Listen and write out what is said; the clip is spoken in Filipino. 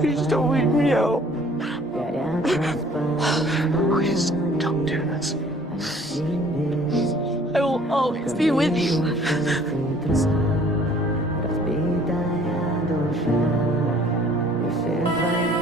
Please don't leave me out. Please don't do this. I will always be with you. Rozbita ja dusza, już się